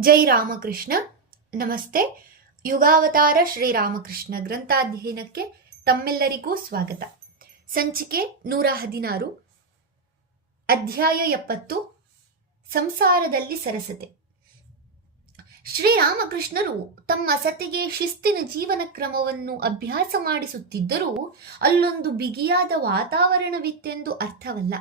ಜೈ ರಾಮಕೃಷ್ಣ. ನಮಸ್ತೆ. ಯುಗಾವತಾರ ಶ್ರೀರಾಮಕೃಷ್ಣ ಗ್ರಂಥಾಧ್ಯಯನಕ್ಕೆ ತಮ್ಮೆಲ್ಲರಿಗೂ ಸ್ವಾಗತ. ಸಂಚಿಕೆ ನೂರ ಹದಿನಾರು. ಅಧ್ಯಾಯ ಎಪ್ಪತ್ತು. ಸಂಸಾರದಲ್ಲಿ ಸರಸತೆ. ಶ್ರೀರಾಮಕೃಷ್ಣರು ತಮ್ಮ ಸತೆಗೆ ಶಿಸ್ತಿನ ಜೀವನ ಕ್ರಮವನ್ನು ಅಭ್ಯಾಸ ಮಾಡಿಸುತ್ತಿದ್ದರೂ ಅಲ್ಲೊಂದು ಬಿಗಿಯಾದ ವಾತಾವರಣವಿತ್ತೆಂದು ಅರ್ಥವಲ್ಲ.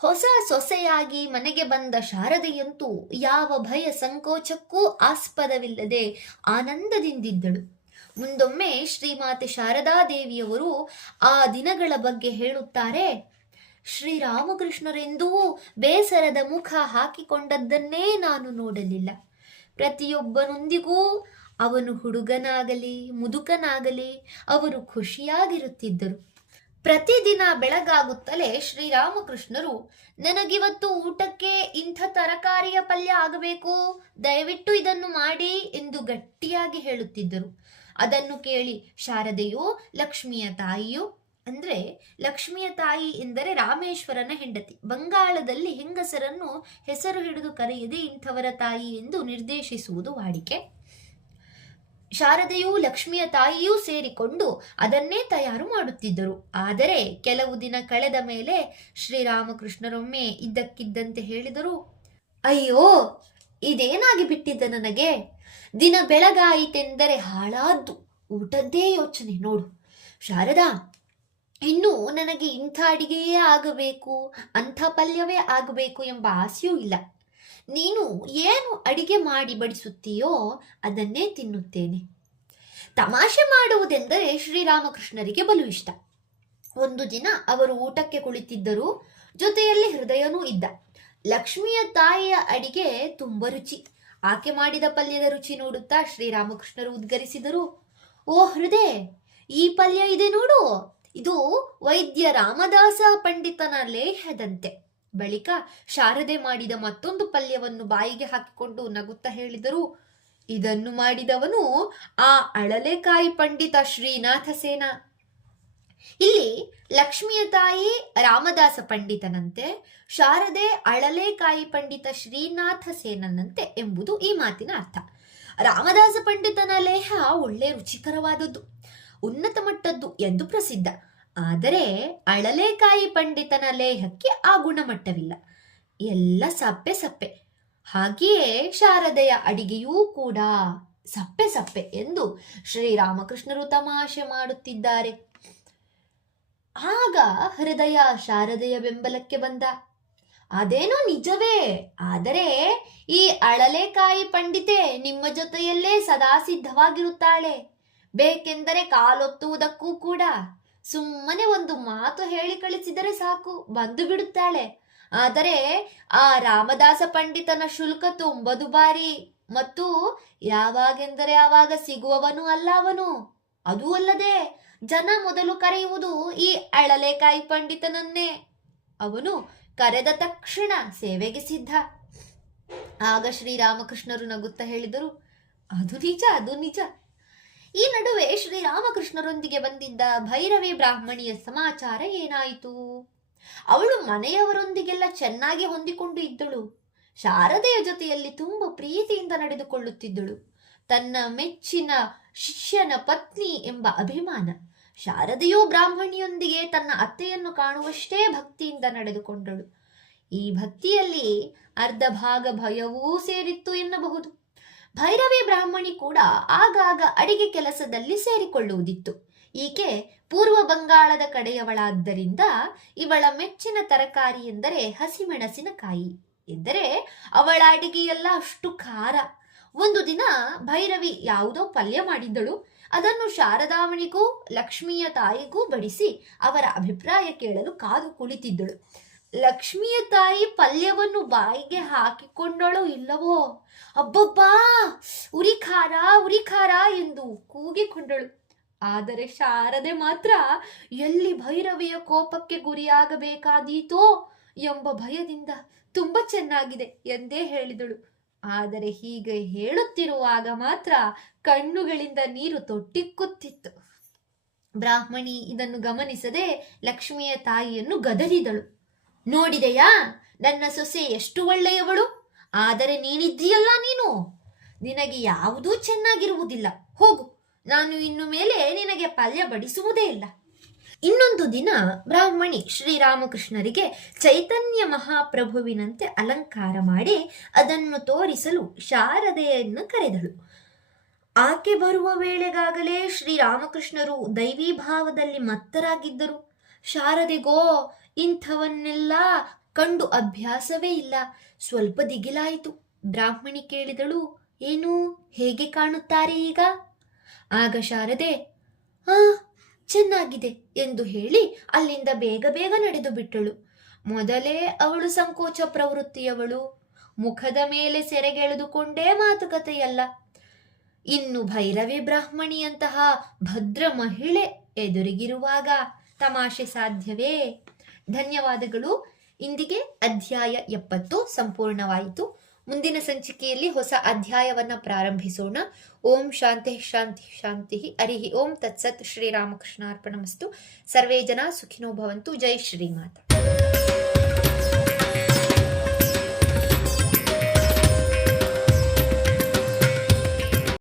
ಹೊಸ ಸೊಸೆಯಾಗಿ ಮನೆಗೆ ಬಂದ ಶಾರದೆಯಂತೂ ಯಾವ ಭಯ ಸಂಕೋಚಕ್ಕೂ ಆಸ್ಪದವಿಲ್ಲದೆ ಆನಂದದಿಂದಿದ್ದಳು. ಮುಂದೊಮ್ಮೆ ಶ್ರೀಮಾತೆ ಶಾರದಾದೇವಿಯವರು ಆ ದಿನಗಳ ಬಗ್ಗೆ ಹೇಳುತ್ತಾರೆ, ಶ್ರೀರಾಮಕೃಷ್ಣರೆಂದೂ ಬೇಸರದ ಮುಖ ಹಾಕಿಕೊಂಡದ್ದನ್ನೇ ನಾನು ನೋಡಲಿಲ್ಲ. ಪ್ರತಿಯೊಬ್ಬನೊಂದಿಗೂ ಅವನು ಹುಡುಗನಾಗಲಿ, ಮುದುಕನಾಗಲಿ ಅವರು ಖುಷಿಯಾಗಿರುತ್ತಿದ್ದರು. ಪ್ರತಿದಿನ ಬೆಳಗಾಗುತ್ತಲೇ ಶ್ರೀರಾಮಕೃಷ್ಣರು, ನನಗಿವತ್ತು ಊಟಕ್ಕೆ ಇಂಥ ತರಕಾರಿಯ ಪಲ್ಯ ಆಗಬೇಕು, ದಯವಿಟ್ಟು ಇದನ್ನು ಮಾಡಿ ಎಂದು ಗಟ್ಟಿಯಾಗಿ ಹೇಳುತ್ತಿದ್ದರು. ಅದನ್ನು ಕೇಳಿ ಶಾರದೆಯು, ಲಕ್ಷ್ಮಿಯ ತಾಯಿಯು? ಅಂದ್ರೆ, ಲಕ್ಷ್ಮಿಯ ತಾಯಿ ಎಂದರೆ ರಾಮೇಶ್ವರನ ಹೆಂಡತಿ. ಬಂಗಾಳದಲ್ಲಿ ಹೆಂಗಸರನ್ನು ಹೆಸರು ಹಿಡಿದು ಕರೆಯದೆ ಇಂಥವರ ತಾಯಿ ಎಂದು ನಿರ್ದೇಶಿಸುವುದು ವಾಡಿಕೆ. ಶಾರದೆಯೂ ಲಕ್ಷ್ಮಿಯ ತಾಯಿಯೂ ಸೇರಿಕೊಂಡು ಅದನ್ನೇ ತಯಾರು ಮಾಡುತ್ತಿದ್ದರು. ಆದರೆ ಕೆಲವು ದಿನ ಕಳೆದ ಮೇಲೆ ಶ್ರೀರಾಮಕೃಷ್ಣರೊಮ್ಮೆ ಇದ್ದಕ್ಕಿದ್ದಂತೆ ಹೇಳಿದರು, ಅಯ್ಯೋ, ಇದೇನಾಗಿ ಬಿಟ್ಟಿದ್ದ ನನಗೆ? ದಿನ ಬೆಳಗಾಯಿತೆಂದರೆ ಹಾಳಾದ್ದು. ಊಟದ್ದೇ ಯೋಚನೆ, ನೋಡು. ಶಾರದಾ, ಇನ್ನು ನನಗೆ ಇಂಥ ಅಡಿಗೆಯೇ ಆಗಬೇಕು, ಅಂಥ ಪಲ್ಯವೇ ಆಗಬೇಕು ಎಂಬ ಆಸೆಯೂ ಇಲ್ಲ. ನೀನು ಏನು ಅಡಿಗೆ ಮಾಡಿ ಬಡಿಸುತ್ತೀಯೋ ಅದನ್ನೇ ತಿನ್ನುತ್ತೇನೆ. ತಮಾಷೆ ಮಾಡುವುದೆಂದರೆ ಶ್ರೀರಾಮಕೃಷ್ಣರಿಗೆ ಬಲು ಇಷ್ಟ. ಒಂದು ದಿನ ಅವರು ಊಟಕ್ಕೆ ಕುಳಿತಿದ್ದರು ಜೊತೆಯಲ್ಲಿ ಹೃದಯನೂ ಇದ್ದ. ಲಕ್ಷ್ಮಿಯ ತಾಯಿಯ ಅಡಿಗೆ ತುಂಬ ರುಚಿ. ಆಕೆ ಮಾಡಿದ ಪಲ್ಯದ ರುಚಿ ನೋಡುತ್ತಾ ಶ್ರೀರಾಮಕೃಷ್ಣರು ಉದ್ಗರಿಸಿದರು. ಓ ಹೃದಯ, ಈ ಪಲ್ಯ ಇದೆ ನೋಡು. ಇದು ವೈದ್ಯ ರಾಮದಾಸ ಪಂಡಿತನ ಲೇಹದಂತೆ. ಬಳಿಕ ಶಾರದೆ ಮಾಡಿದ ಮತ್ತೊಂದು ಪಲ್ಯವನ್ನು ಬಾಯಿಗೆ ಹಾಕಿಕೊಂಡು ನಗುತ್ತಾ ಹೇಳಿದರು, ಇದನ್ನು ಮಾಡಿದವನು ಆ ಅಳಲೆಕಾಯಿ ಪಂಡಿತ ಶ್ರೀನಾಥ ಸೇನ. ಇಲ್ಲಿ ಲಕ್ಷ್ಮಿಯ ತಾಯಿ ರಾಮದಾಸ ಪಂಡಿತನಂತೆ, ಶಾರದೆ ಅಳಲೆಕಾಯಿ ಪಂಡಿತ ಶ್ರೀನಾಥ ಸೇನನಂತೆ ಎಂಬುದು ಈ ಮಾತಿನ ಅರ್ಥ. ರಾಮದಾಸ ಪಂಡಿತನ ಲೇಹ ಒಳ್ಳೆ ರುಚಿಕರವಾದದ್ದು, ಉನ್ನತ ಮಟ್ಟದ್ದು ಎಂದು ಪ್ರಸಿದ್ಧ. ಆದರೆ ಅಳಲೆಕಾಯಿ ಪಂಡಿತನ ಲೇಹಕ್ಕೆ ಆ ಗುಣಮಟ್ಟವಿಲ್ಲ. ಎಲ್ಲ ಸಪ್ಪೆ ಸಪ್ಪೆ. ಹಾಗೆಯೇ ಶಾರದೆಯ ಅಡಿಗೆಯೂ ಕೂಡ ಸಪ್ಪೆ ಸಪ್ಪೆ ಎಂದು ಶ್ರೀರಾಮಕೃಷ್ಣರು ತಮಾಷೆ ಮಾಡುತ್ತಿದ್ದಾರೆ. ಆಗ ಹೃದಯ ಶಾರದೆಯ ಬೆಂಬಲಕ್ಕೆ ಬಂದ. ಅದೇನೋ ನಿಜವೇ. ಆದರೆ ಈ ಅಳಲೆಕಾಯಿ ಪಂಡಿತೆ ನಿಮ್ಮ ಜೊತೆಯಲ್ಲೇ ಸದಾ ಸಿದ್ಧವಾಗಿರುತ್ತಾಳೆ. ಬೇಕೆಂದರೆ ಕಾಲೊತ್ತುವುದಕ್ಕೂ ಕೂಡ ಸುಮ್ಮನೆ ಒಂದು ಮಾತು ಹೇಳಿ ಕಳಿಸಿದರೆ ಸಾಕು, ಬಂದು ಬಿಡುತ್ತಾಳೆ. ಆದರೆ ಆ ರಾಮದಾಸ ಪಂಡಿತನ ಶುಲ್ಕ ತುಂಬ ದುಬಾರಿ ಮತ್ತು ಯಾವಾಗೆಂದರೆ ಆವಾಗ ಸಿಗುವವನು ಅಲ್ಲ ಅವನು. ಅದೂ ಅಲ್ಲದೆ ಜನ ಮೊದಲು ಕರೆಯುವುದು ಈ ಅಳಲೆಕಾಯಿ ಪಂಡಿತನನ್ನೇ. ಅವನು ಕರೆದ ತಕ್ಷಣ ಸೇವೆಗೆ ಸಿದ್ಧ. ಆಗ ಶ್ರೀರಾಮಕೃಷ್ಣರು ನಗುತ್ತಾ ಹೇಳಿದರು, ಅದು ನಿಜ ಅದು ನಿಜ. ಈ ನಡುವೆ ಶ್ರೀರಾಮಕೃಷ್ಣರೊಂದಿಗೆ ಬಂದಿದ್ದ ಭೈರವಿ ಬ್ರಾಹ್ಮಣಿಯ ಸಮಾಚಾರ ಏನಾಯಿತು? ಅವಳು ಮನೆಯವರೊಂದಿಗೆಲ್ಲ ಚೆನ್ನಾಗಿ ಹೊಂದಿಕೊಂಡು ಇದ್ದಳು. ಶಾರದೆಯ ಜೊತೆಯಲ್ಲಿ ತುಂಬ ಪ್ರೀತಿಯಿಂದ ನಡೆದುಕೊಳ್ಳುತ್ತಿದ್ದಳು. ತನ್ನ ಮೆಚ್ಚಿನ ಶಿಷ್ಯನ ಪತ್ನಿ ಎಂಬ ಅಭಿಮಾನ ಶಾರದೆಯು ಬ್ರಾಹ್ಮಣಿಯೊಂದಿಗೆ ತನ್ನ ಅತ್ತೆಯನ್ನು ಕಾಣುವಷ್ಟೇ ಭಕ್ತಿಯಿಂದ ನಡೆದುಕೊಂಡಳು. ಈ ಭಕ್ತಿಯಲ್ಲಿ ಅರ್ಧ ಭಾಗ ಭಯವೂ ಸೇರಿತ್ತು ಎನ್ನಬಹುದು. ಭೈರವಿ ಬ್ರಾಹ್ಮಣಿ ಕೂಡ ಆಗಾಗ ಅಡಿಗೆ ಕೆಲಸದಲ್ಲಿ ಸೇರಿಕೊಳ್ಳುವುದಿತ್ತು. ಈಕೆ ಪೂರ್ವ ಬಂಗಾಳದ ಕಡೆಯವಳಾದ್ದರಿಂದ ಇವಳ ಮೆಚ್ಚಿನ ತರಕಾರಿ ಎಂದರೆ ಹಸಿಮೆಣಸಿನಕಾಯಿ ಎಂದರೆ ಅವಳ ಅಡಿಗೆಯೆಲ್ಲ ಅಷ್ಟು ಖಾರ. ಒಂದು ದಿನ ಭೈರವಿ ಯಾವುದೋ ಪಲ್ಯ ಮಾಡಿದ್ದಳು. ಅದನ್ನು ಶಾರದಾವಣಿಗೂ ಲಕ್ಷ್ಮಿಯ ತಾಯಿಗೂ ಬಡಿಸಿ ಅವರ ಅಭಿಪ್ರಾಯ ಕೇಳಲು ಕಾದು ಕುಳಿತಿದ್ದಳು. ಲಕ್ಷ್ಮಿಯ ತಾಯಿ ಪಲ್ಯವನ್ನು ಬಾಯಿಗೆ ಹಾಕಿಕೊಂಡಳೋ ಇಲ್ಲವೋ? ಅಬ್ಬಬ್ಬಾ! ಉರಿ ಖಾರ ಉರಿ ಖಾರ ಎಂದು ಕೂಗಿಕೊಂಡಳು. ಆದರೆ ಶಾರದೆ ಮಾತ್ರ, ಎಲ್ಲಿ ಭೈರವಿಯ ಕೋಪಕ್ಕೆ ಗುರಿಯಾಗಬೇಕಾದೀತೋ ಎಂಬ ಭಯದಿಂದ ತುಂಬ ಚೆನ್ನಾಗಿದೆ ಎಂದೇ ಹೇಳಿದಳು. ಆದರೆ ಹೀಗೆ ಹೇಳುತ್ತಿರುವಾಗ ಮಾತ್ರ ಕಣ್ಣುಗಳಿಂದ ನೀರು ತೊಟ್ಟಿಕ್ಕುತ್ತಿತ್ತು. ಬ್ರಾಹ್ಮಣಿ ಇದನ್ನು ಗಮನಿಸದೆ ಲಕ್ಷ್ಮಿಯ ತಾಯಿಯನ್ನು ಗದರಿದಳು. ನೋಡಿದೆಯಾ? ನನ್ನ ಸೊಸೆ ಎಷ್ಟು ಒಳ್ಳೆಯವಳು? ಆದರೆ ನೀನಿದ್ದೀಯಲ್ಲ ನೀನು? ನಿನಗೆ ಯಾವುದೂ ಚೆನ್ನಾಗಿರುವುದಿಲ್ಲ. ಹೋಗು, ನಾನು ಇನ್ನು ಮೇಲೆ ನಿನಗೆ ಪಲ್ಯ ಬಡಿಸುವುದೇ ಇಲ್ಲ. ಇನ್ನೊಂದು ದಿನ ಬ್ರಾಹ್ಮಣಿ ಶ್ರೀರಾಮಕೃಷ್ಣರಿಗೆ ಚೈತನ್ಯ ಮಹಾಪ್ರಭುವಿನಂತೆ ಅಲಂಕಾರ ಮಾಡಿ ಅದನ್ನು ತೋರಿಸಲು ಶಾರದೆಯನ್ನು ಕರೆದಳು. ಆಕೆ ಬರುವ ವೇಳೆಗಾಗಲೇ ಶ್ರೀರಾಮಕೃಷ್ಣರು ದೈವಿ ಭಾವದಲ್ಲಿ ಮತ್ತರಾಗಿದ್ದರು. ಶಾರದೆಗೋ ಇಂಥವನ್ನೆಲ್ಲ ಕಂಡು ಅಭ್ಯಾಸವೇ ಇಲ್ಲ. ಸ್ವಲ್ಪ ದಿಗಿಲಾಯಿತು. ಬ್ರಾಹ್ಮಣಿ ಕೇಳಿದಳು, ಏನು, ಹೇಗೆ ಕಾಣುತ್ತಾರೆ ಈಗ? ಆಗ ಶಾರದೆ, ಆ, ಚೆನ್ನಾಗಿದೆ ಎಂದು ಹೇಳಿ ಅಲ್ಲಿಂದ ಬೇಗ ಬೇಗ ನಡೆದು ಬಿಟ್ಟಳು. ಮೊದಲೇ ಅವಳು ಸಂಕೋಚ ಪ್ರವೃತ್ತಿಯವಳು. ಮುಖದ ಮೇಲೆ ಸೆರೆಗೆಳೆದುಕೊಂಡೇ ಮಾತುಕತೆಯಲ್ಲ. ಇನ್ನು ಭೈರವಿ ಬ್ರಾಹ್ಮಣಿಯಂತಹ ಭದ್ರ ಮಹಿಳೆ ಎದುರಿಗಿರುವಾಗ ತಮಾಷೆ ಸಾಧ್ಯವೇ? ಧನ್ಯವಾದಗಳು. ಇಂದಿಗೆ ಅಧ್ಯಾಯ ಎಪ್ಪತ್ತು ಸಂಪೂರ್ಣವಾಯಿತು. ಮುಂದಿನ ಸಂಚಿಕೆಯಲ್ಲಿ ಹೊಸ ಅಧ್ಯಾಯವನ್ನ ಪ್ರಾರಂಭಿಸೋಣ. ಓಂ ಶಾಂತಿ ಶಾಂತಿ ಶಾಂತಿ ಹರಿ ಓಂ ತತ್ಸತ್ ಶ್ರೀರಾಮಕೃಷ್ಣಾರ್ಪಣಮಸ್ತು. ಸರ್ವೇ ಜನ ಸುಖಿನೋ ಭವಂತು. ಜೈ ಶ್ರೀಮಾತ.